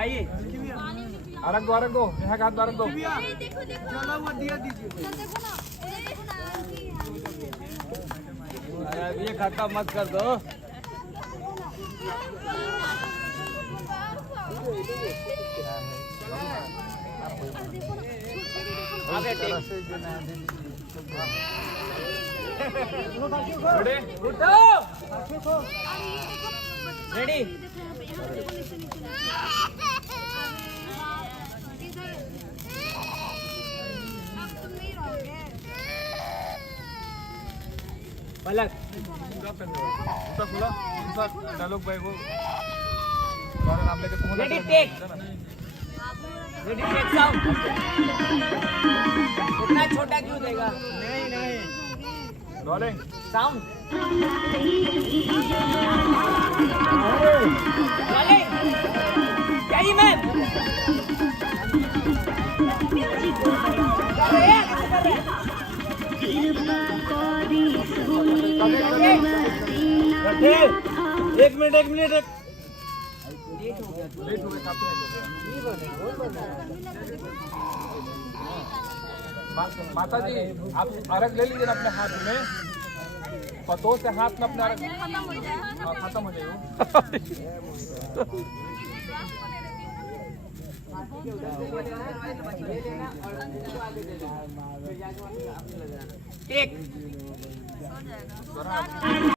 आइए अरग दो यहाँ का हाथ दो। चलो वो दिया दीजिए। ये खत्म मत कर दो। रेडी पलक खुला डायलॉग भाई वो नाम लेके रेडी टेक साउंड। इतना छोटा क्यों देगा? नहीं rolling sound rolling carry man एक मिनट लेट हो गया काफी माता जी आप अर्घ ले लीजिए अपने हाथ में, पतों से हाथ में अपने अर्घ खत्म हो जाएगा। एक